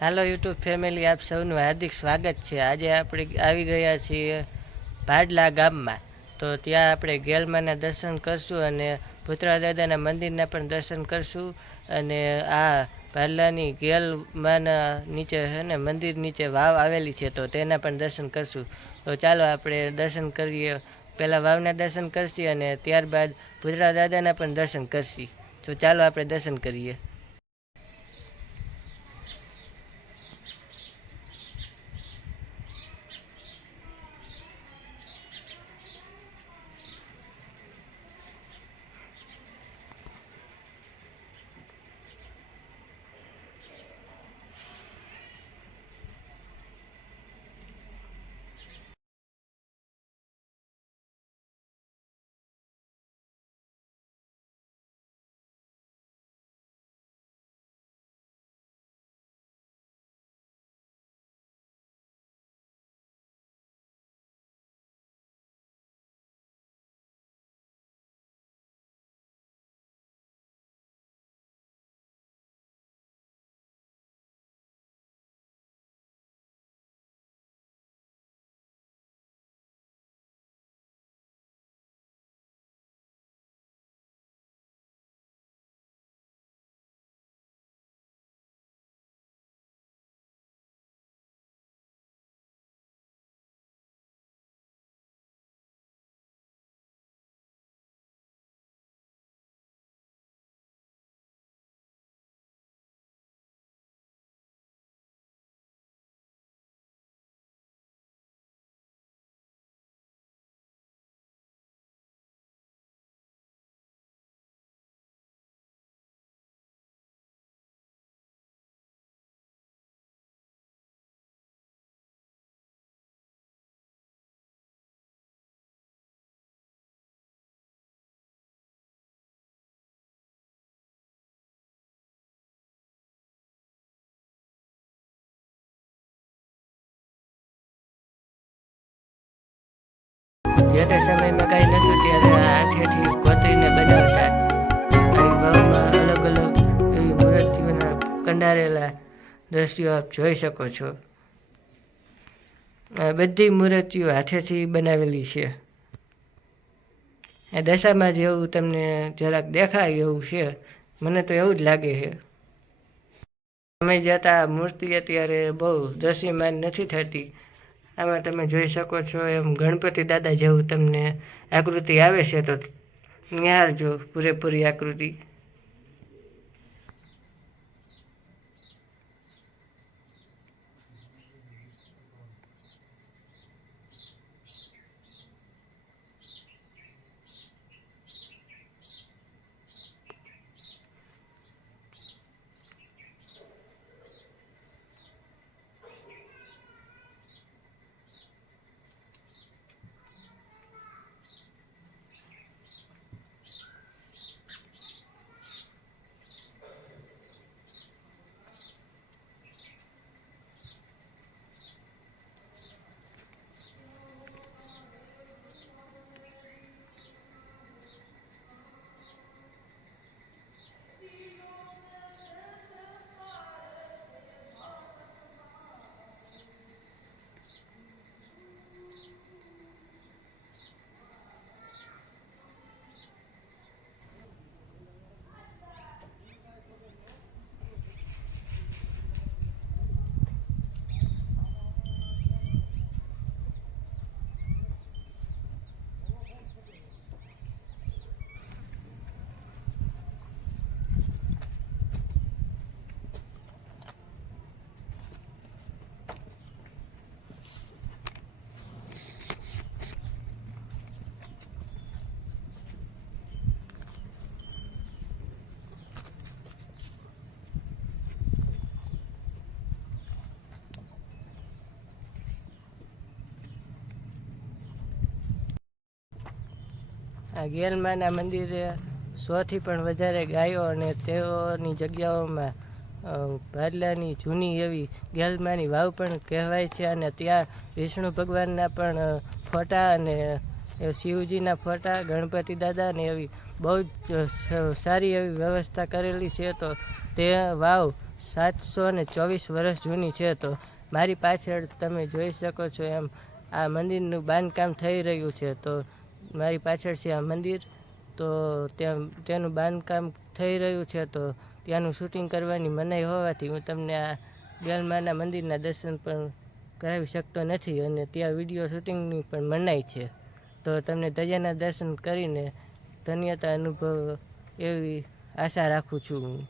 હાલો YouTube family, આપ સૌનું હાર્દિક સ્વાગત છે। આજે આપણે આવી ગયા છીએ ભાડલા ગામમાં। તો ત્યાં આપણે ગેલમાના દર્શન કરશું અને ભૂતરા દાદાના મંદિરના પણ દર્શન કરશું। અને આ ભાડલાની ગેલમાના નીચે છે ને મંદિર નીચે વાવ આવેલી છે, તો તેના પણ દર્શન કરશું। તો ચાલો આપણે દર્શન કરીએ। પહેલાં વાવના દર્શન કરશી અને ત્યારબાદ ભૂતરા દાદાના પણ દર્શન કરશી। તો ચાલો આપણે દર્શન કરીએ। જ્યારે સમયમાં કાંઈ નહોતું ત્યારે હાથેથી કોતરીને બનાવતા। અહીં વાવમાં અલગ અલગ એવી મૂર્તિઓના કંડારેલા દ્રશ્યો આપ જોઈ શકો છો। આ બધી મૂર્તિઓ હાથેથી બનાવેલી છે। આ દશામાં જેવું તમને જરાક દેખાય એવું છે, મને તો એવું જ લાગે છે। સમય જતાં મૂર્તિ અત્યારે બહુ દ્રશ્યમાન નથી થતી। આમાં તમે જોઈ શકો છો એમ ગણપતિ દાદા જેવું તમને આકૃતિ આવે છે, તો નિહાળજો પૂરેપૂરી આકૃતિ। આ ગેલમાના મંદિરે 100થી પણ વધારે ગાયો અને તેઓની જગ્યાઓમાં ભાડલાની જૂની એવી ગેલમાની વાવ પણ કહેવાય છે। અને ત્યાં વિષ્ણુ ભગવાનના પણ ફોટા અને શિવજીના ફોટા, ગણપતિ દાદાને એવી બહુ જ સારી એવી વ્યવસ્થા કરેલી છે। તો તે વાવ 724 વર્ષ જૂની છે. તો મારી પાછળ તમે જોઈ શકો છો એમ આ મંદિરનું બાંધકામ થઈ રહ્યું છે. તો મારી પાછળ છે આ મંદિર. તો તેનું બાંધકામ થઈ રહ્યું છે. તો ત્યાંનું શૂટિંગ કરવાની મનાઈ હોવાથી હું તમને આ ગેલમાના મંદિરના દર્શન પણ કરાવી શકતો નથી અને ત્યાં વિડીયો શૂટિંગની પણ મનાઈ છે. તો તમને ધજાના દર્શન કરીને ધન્યતા અનુભવ એવી આશા રાખું છું હું.